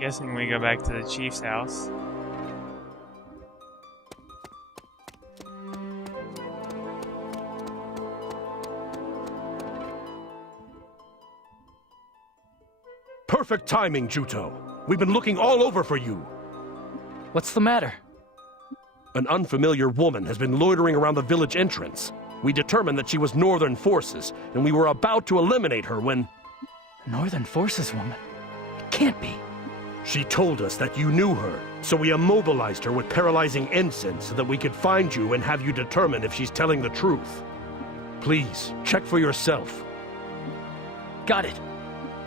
Guessing we go back to the chief's house. Perfect timing, Juto. We've been looking all over for you. What's the matter? An unfamiliar woman has been loitering around the village entrance. We determined that she was Northern Forces, and we were about to eliminate her when... Northern Forces woman? It can't be. She told us that you knew her, so we immobilized her with paralyzing incense so that we could find you and have you determine if she's telling the truth. Please, check for yourself. Got it.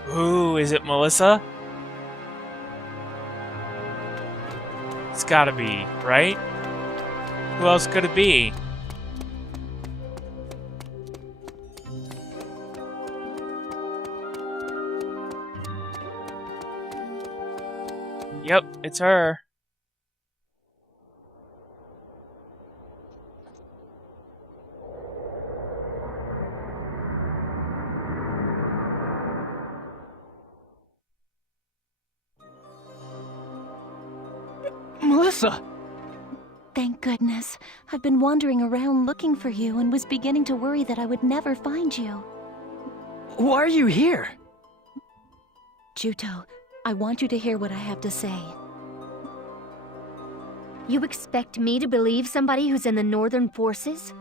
Ooh, is it Melissa? It's gotta be, right? Who else could it be? Yep, it's her. Melissa! Thank goodness. I've been wandering around looking for you and was beginning to worry that I would never find you. Why are you here? Juto, I want you to hear what I have to say. You expect me to believe somebody who's in the Northern Forces?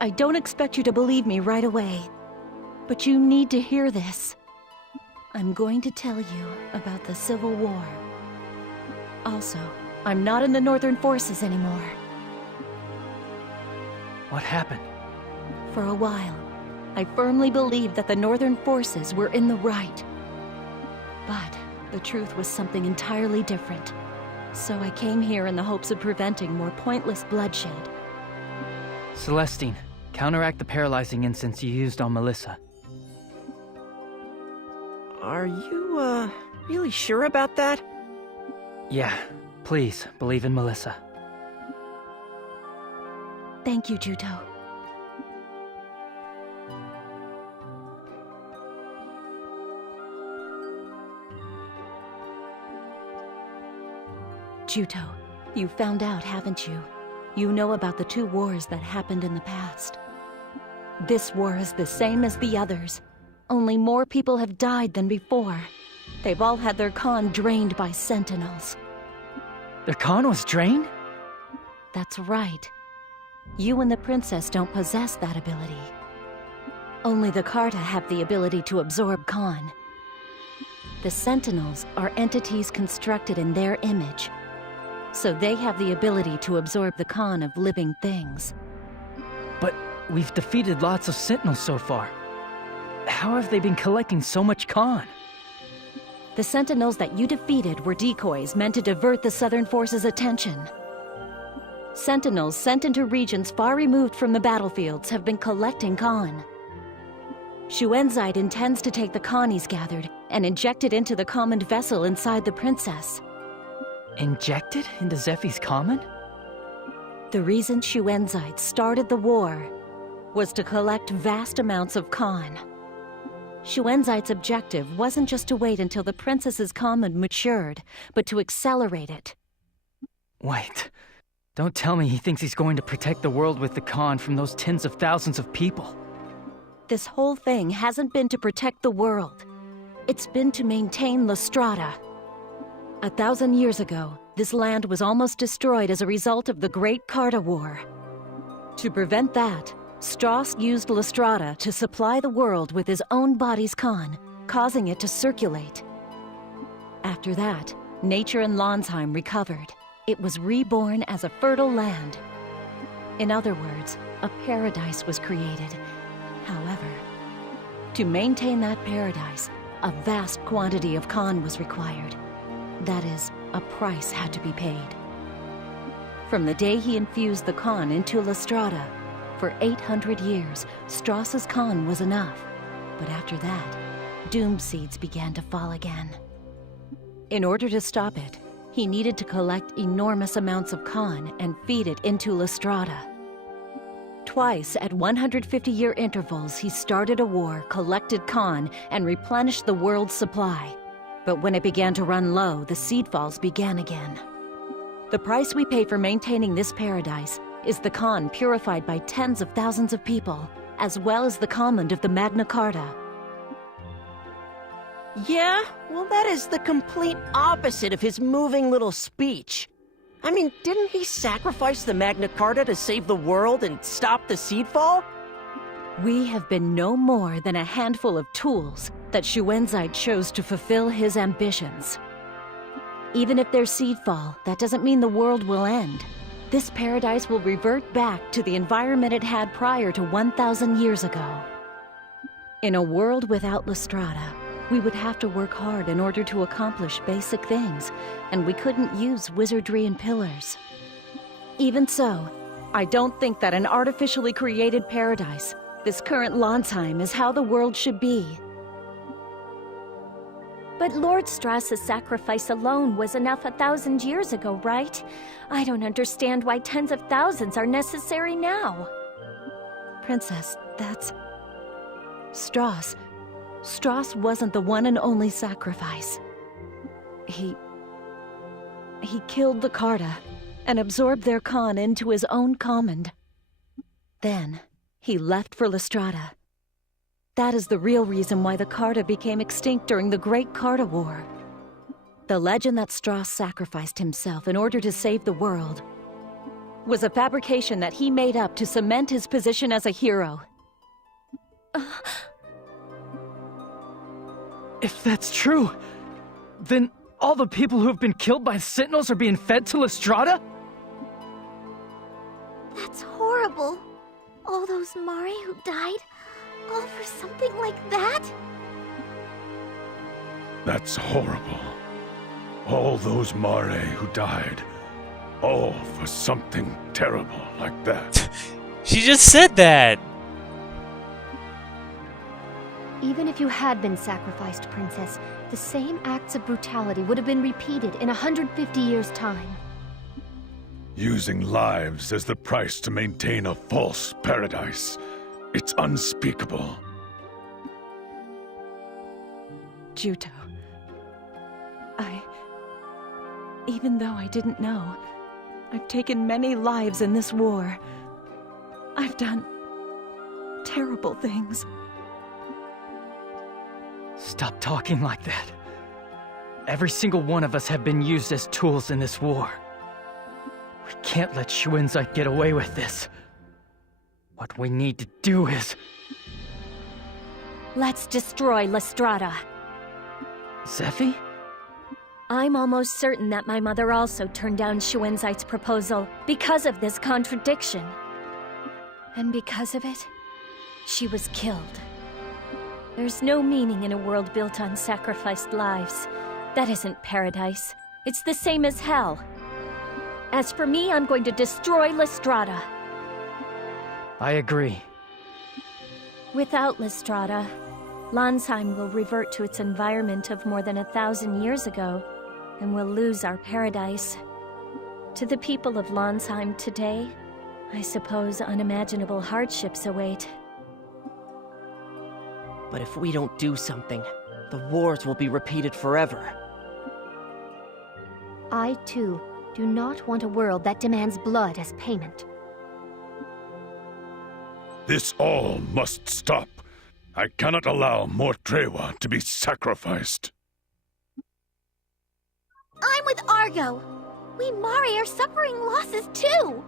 I don't expect you to believe me right away, but you need to hear this. I'm going to tell you about the Civil War. Also, I'm not in the Northern Forces anymore. What happened? For a while, I firmly believed that the Northern Forces were in the right. But the truth was something entirely different. So I came here in the hopes of preventing more pointless bloodshed. Celestine, counteract the paralyzing incense you used on Melissa. Are you, really sure about that? Yeah, please, believe in Melissa. Thank you, Juto. Juto, you found out, haven't you? You know about the 2 wars that happened in the past. This war is the same as the others, only more people have died than before. They've all had their Khan drained by sentinels. Their Khan was drained? That's right. You and the princess don't possess that ability. Only the Carta have the ability to absorb Khan. The sentinels are entities constructed in their image, so they have the ability to absorb the Khan of living things. But we've defeated lots of sentinels so far. How have they been collecting so much Khan? The sentinels that you defeated were decoys meant to divert the Southern Forces' attention. Sentinels sent into regions far removed from the battlefields have been collecting Khan. Shuenzide intends to take the Khan he's gathered and inject it into the common vessel inside the princess. Injected into Zephy's common? The reason Shuenzide started the war was to collect vast amounts of Khan. Shuenzide's objective wasn't just to wait until the princess's common matured, but to accelerate it. Wait. Don't tell me he thinks he's going to protect the world with the Khan from those tens of thousands of people. This whole thing hasn't been to protect the world. It's been to maintain Lestrada. 1,000 years ago, this land was almost destroyed as a result of the Great Carta War. To prevent that, Strauss used Lestrada to supply the world with his own body's Khan, causing it to circulate. After that, nature in Lonsheim recovered. It was reborn as a fertile land. In other words, a paradise was created. However, to maintain that paradise, a vast quantity of Khan was required. That is, a price had to be paid. From the day he infused the Khan into Lestrada, for 800 years, Strauss's Khan was enough. But after that, doom seeds began to fall again. In order to stop it, he needed to collect enormous amounts of Khan and feed it into Lestrada. Twice at 150-year intervals, he started a war, collected Khan, and replenished the world's supply. But when it began to run low, the seed falls began again. The price we pay for maintaining this paradise is the Khan purified by tens of thousands of people, as well as the command of the Magna Carta. Yeah? Well, that is the complete opposite of his moving little speech. I mean, didn't he sacrifice the Magna Carta to save the world and stop the seedfall? We have been no more than a handful of tools that Xuanzai chose to fulfill his ambitions. Even if there's seedfall, that doesn't mean the world will end. This paradise will revert back to the environment it had prior to 1,000 years ago. In a world without Lestrada, we would have to work hard in order to accomplish basic things, and we couldn't use wizardry and pillars. Even so, I don't think that an artificially created paradise, this current Landsheim, is how the world should be. But Lord Strauss's sacrifice alone was enough 1,000 years ago, right? I don't understand why tens of thousands are necessary now. Princess, that's... Strauss. Strauss wasn't the one and only sacrifice. He killed the Carta and absorbed their Khan into his own command. Then, he left for Lestrada. That is the real reason why the Carta became extinct during the Great Carta War. The legend that Strauss sacrificed himself in order to save the world was a fabrication that he made up to cement his position as a hero. If that's true, then all the people who have been killed by Sentinels are being fed to Lestrada? That's horrible. All those Mare who died, all for something like that? That's horrible. All those Mare who died, all for something terrible like that. She just said that. Even if you had been sacrificed, Princess, the same acts of brutality would have been repeated in 150 years' time. Using lives as the price to maintain a false paradise. It's unspeakable. Juto. Even though I didn't know, I've taken many lives in this war. I've done terrible things. Stop talking like that. Every single one of us have been used as tools in this war. We can't let Xuanzai get away with this. What we need to do is... Let's destroy Lestrada. Zephy? I'm almost certain that my mother also turned down Xuanzai's proposal because of this contradiction. And because of it, she was killed. There's no meaning in a world built on sacrificed lives. That isn't paradise. It's the same as hell. As for me, I'm going to destroy Lestrada. I agree. Without Lestrada, Landsheim will revert to its environment of more than 1,000 years ago, and we'll lose our paradise. To the people of Landsheim today, I suppose unimaginable hardships await. But if we don't do something, the wars will be repeated forever. I, too, do not want a world that demands blood as payment. This all must stop. I cannot allow more Trewa to be sacrificed. I'm with Argo! We Mari are suffering losses too!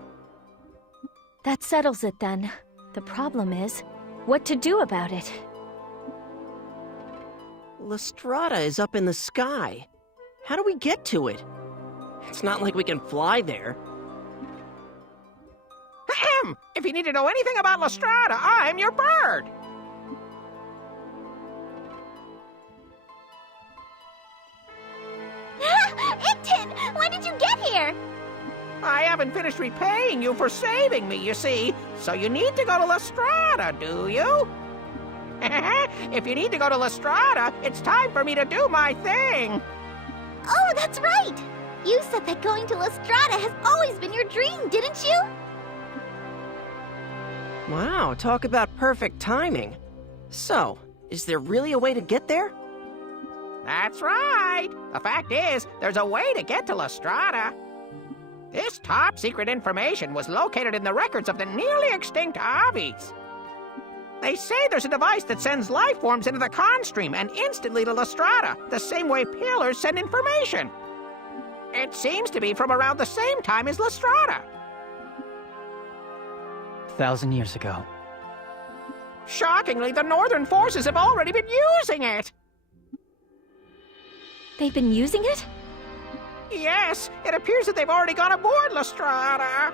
That settles it then. The problem is, what to do about it? Lestrada is up in the sky. How do we get to it? It's not like we can fly there. Ahem! If you need to know anything about Lestrada, I'm your bird! Icton! When did you get here? I haven't finished repaying you for saving me, you see. So you need to go to Lestrada, do you? If you need to go to Lestrada, it's time for me to do my thing. Oh, that's right! You said that going to Lestrada has always been your dream, didn't you? Wow, talk about perfect timing. So, is there really a way to get there? That's right. The fact is, there's a way to get to Lestrada. This top-secret information was located in the records of the nearly extinct Avis. They say there's a device that sends life forms into the con stream and instantly to Lestrada, the same way pillars send information. It seems to be from around the same time as Lestrada. 1,000 years ago. Shockingly, the Northern forces have already been using it. They've been using it? Yes, it appears that they've already gone aboard Lestrada.